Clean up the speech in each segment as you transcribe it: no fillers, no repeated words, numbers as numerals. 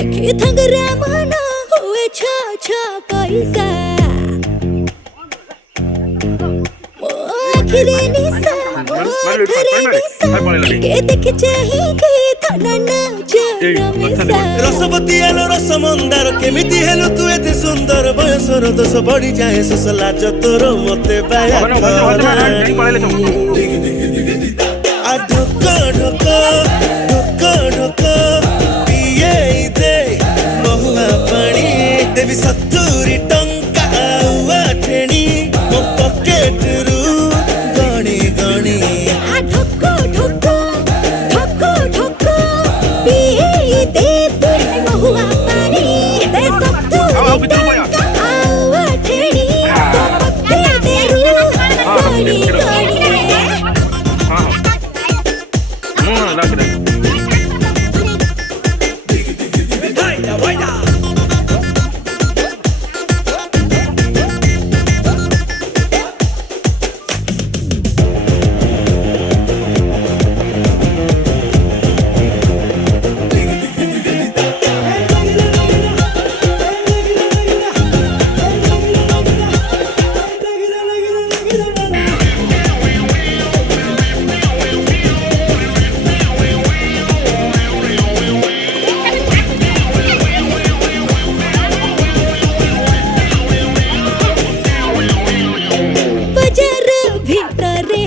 देखी थंगरा मना हुए छा छा पैसा आखिरी निशा आखिरी निशा के देख चाहे के थाना ना रमेशा रसवती आलो रसमंदार केमिति हेलु तू एते सुंदर बयसर दोष बढ़ी जाए सोस लाज तोर मते बाया आ ढक ढक ढक ढक पिए दे महुआ पानी देवी 70 टंका आठेणी मो पॉकेट रु गणी गणी आ ढक ढक ढक ढक पिए दे महुआ पानी दे 70 टंका आठेणी मो पॉकेट रु गणी गणी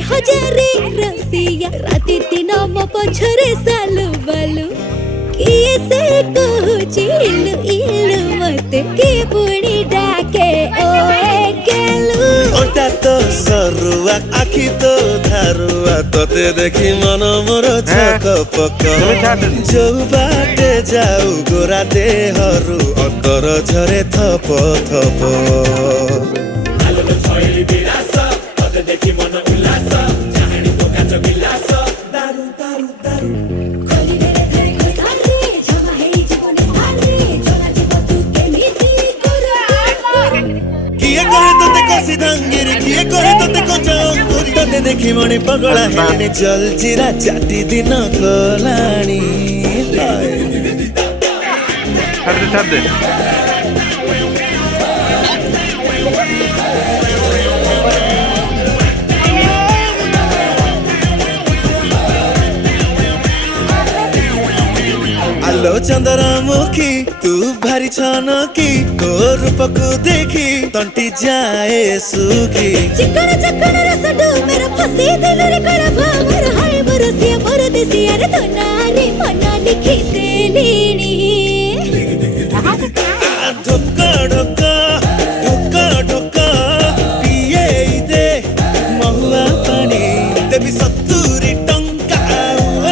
हजारे रसिया राती तीनों मो पछरे सालु बालु किए से कहूची इलु इलु मते के पुणी डाके ओए गेलु ओटा तो सरुआ आखी तो धारुआ तोते देखी मन मोर छक पक जो बाटे जाऊ गोरा देहरु अंतर झरे थप थप आलो छइली बिरास तोते देखी मन उल्लास चाहणी तो काच गिलास दारू दारू दारू खोली रे रे खोसाली जमा हे जीवन साली जोरा जीव तू केमिति करा किए कहे तोते कसी दांगिर किए कहे तोते कचंगुर तोते देखी मणि पगला हेनी जल जीरा चाटी दिन गलाणी छाड़ दे आलो चंद्रमुखी तू भारी छनकी तो रूप को देखी तंटी जाए सुखी चिकन चिकन रस डू मेरा फसी दिल रे कड़ा भावर हाय बरसिया मोर देसिया रे तो नारी मना लिखी देलीनी ढक ढक ढक ढक पिए दे महुआ पानी देवी 70 टंका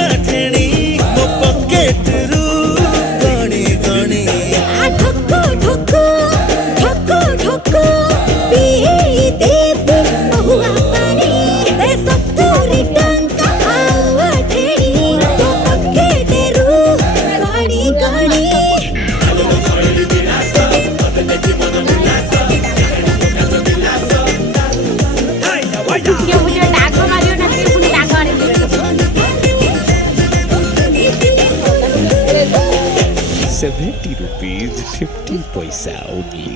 आठेणी मो पॉकेट रु गणी गणी आ ढक ढक ढक ढक पिए दे महुआ पानी दे 70 टंका आठेणी तो पॉकेट रु गणी गणी ₹70 50 paisa only.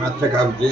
মাছ খাবছে